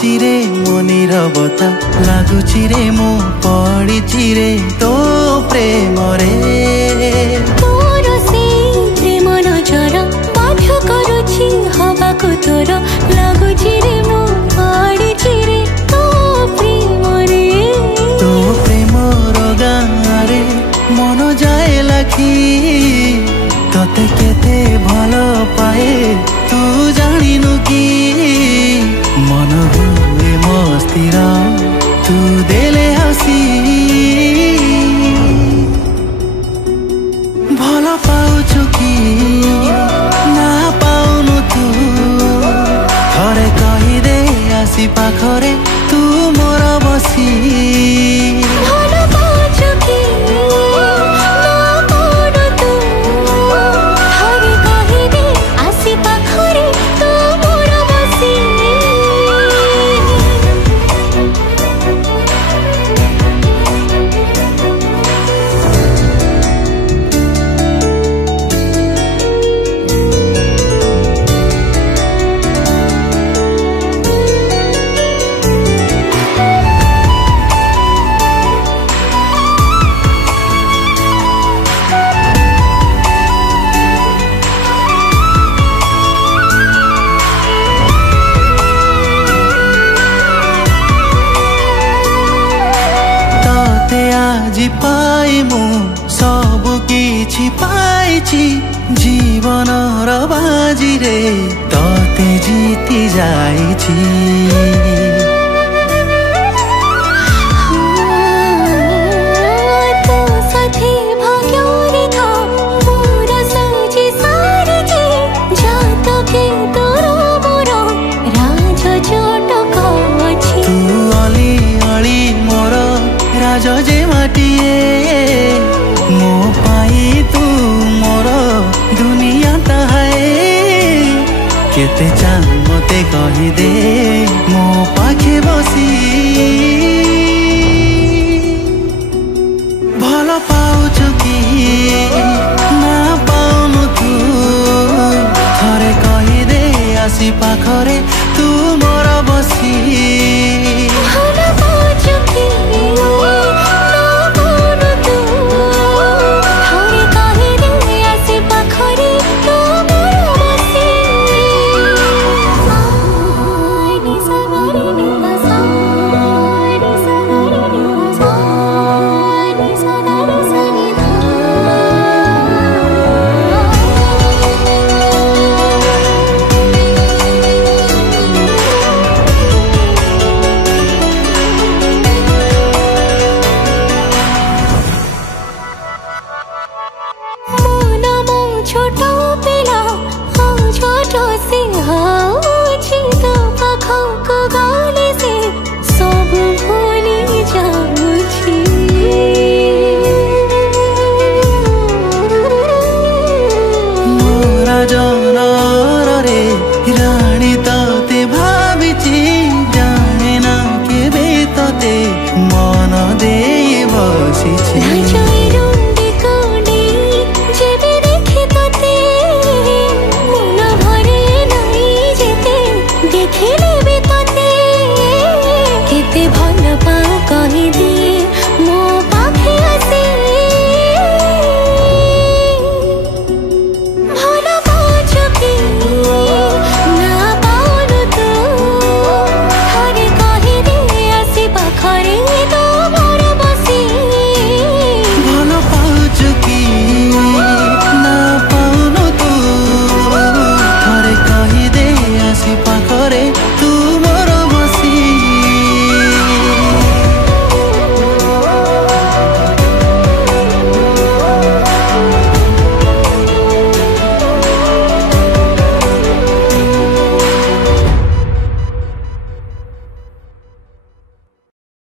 ଲାଗୁଛି ରେ ମନିରବତା ଲାଗୁଛି ରେ ମୁଁ ପଡ଼ିଛି ରେ ତୋ ପ୍ରେମରେ। ତୋର ସେଇ ପ୍ରେମ ନଜର ବାଧ୍ୟ କରୁଛି ହବାକୁ ତୋର ଲାଗୁଛି ରେ ମୁଁ ପଡ଼ିଛି ରେ ତୋ ପ୍ରେମରେ। ତୋ ପ୍ରେମର ଗାଁରେ ମନ ଯାଏ ଲାଖି ତତେ କେତେ ଭଲ ପାଏ ତୁ ଜାଣିନୁ କି मन हुए मस्तिर तू देले हसी भल पाउछु कि ना पाउनु तू थरे कहिदे आसी पाखरे तू मोर बसी। भल पाउछु कि ना पाउनु तू थरे कहिदे आसी पाखरे तू मोर बसी। আজি পাই মু সবু কিছু পাইছি জীবনর বাজিরে ততে জিতি যাইছি। जे माटिए मो पाई तू मोर दुनिया है केते चाह मते कही दे मो पाखे बसी। भल पाउछु कि ना पाउनु तू थरे कही दे आसी पाखरे तू मोर बसी।